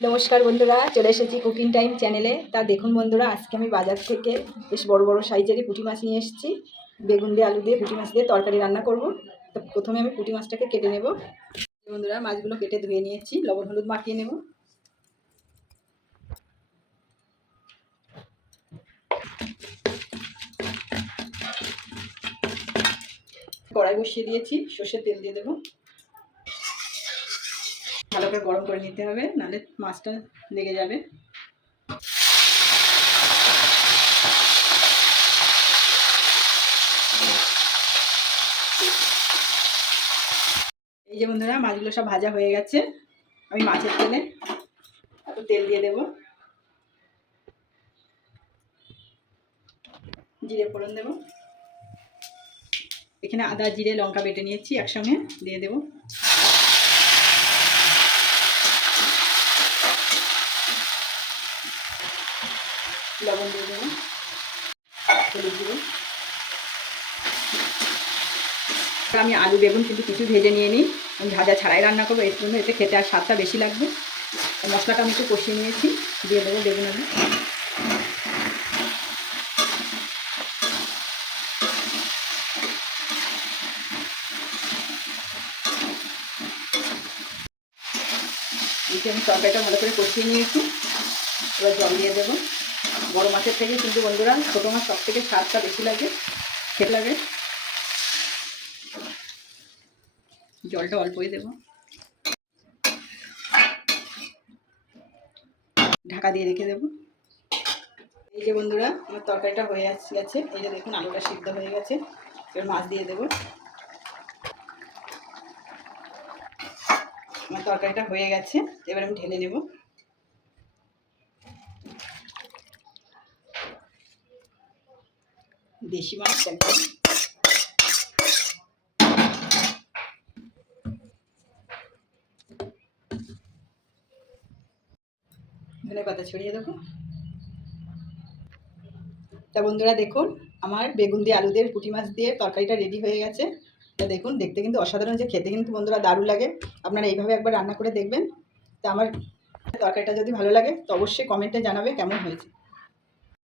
নমস্কার বন্ধুরা, চলে এসেছি কুকিং টাইম চ্যানেলে। তা দেখুন বন্ধুরা, আজকে আমি বাজার থেকে বেশ বড় বড় সাইজের পুঁটি মাছ নিয়ে এসেছি। বেগুন দিয়ে আলু দিয়ে পুঁটি মাছ দিয়ে তরকারি রান্না করব। তো প্রথমে আমি পুঁটি মাছটাকে কেটে নেব। বন্ধুরা, মাছগুলো কেটে ধুয়ে নিয়েছি, লবণ হলুদ মাখিয়ে নেব। কড়াই বসিয়ে দিয়েছি, সর্ষের তেল দিয়ে দেবো। ভালো করে গরম করে নিতে হবে, নাহলে মাছটা লেগে যাবে। এই যে বন্ধুরা, মাছগুলো সব ভাজা হয়ে গেছে। আমি মাছের তেলে একটু তেল দিয়ে দেবো, জিরে ফোড়ন দেবো। এখানে আদা জিরে লঙ্কা বেটে নিয়েছি, একসঙ্গে দিয়ে দেবো। লবণ দিয়ে দেবো, হলুদ দেবো। আমি আলু বেগুন কিন্তু কিছু ভেজে নিয়ে নিই, আমি ভাজা ছাড়াই রান্না করবো। এর জন্য এতে খেতে আর স্বাদটা বেশি লাগবে। মশলাটা আমি একটু কষিয়ে নিয়েছি, দিয়ে দেবো বেগুন আলু। আমি তরকারিটা ভালো করে কষিয়ে নিয়েছি, এবার জল দিয়ে দেবো। বড় মাছের থেকে কিন্তু বন্ধুরা ছোটো মাছ সব থেকে স্বাদটা বেশি লাগে, খেতে লাগে। জলটা অল্পই দেবো, ঢাকা দিয়ে রেখে দেবো। এই যে বন্ধুরা, আমার তরকারিটা হয়ে গেছে। এই যে দেখুন, আলুটা সিদ্ধ হয়ে গেছে। এবার মাছ দিয়ে দেবো। আমার তরকারিটা হয়ে গেছে, এবার আমি ঢেলে নেব। দেশি মাছ একদম। ধনে পাতা ছড়িয়ে দেবো। তা বন্ধুরা দেখুন, আমার বেগুন দিয়ে আলু দিয়ে পুঁটি মাছ দিয়ে তরকারিটা রেডি হয়ে গেছে। তা দেখুন, দেখতে কিন্তু অসাধারণ, যে খেতে কিন্তু বন্ধুরা দারুণ লাগে। আপনারা এইভাবে একবার রান্না করে দেখবেন। তা আমার তরকারিটা যদি ভালো লাগে তো অবশ্যই কমেন্টে জানাবে কেমন হয়েছে।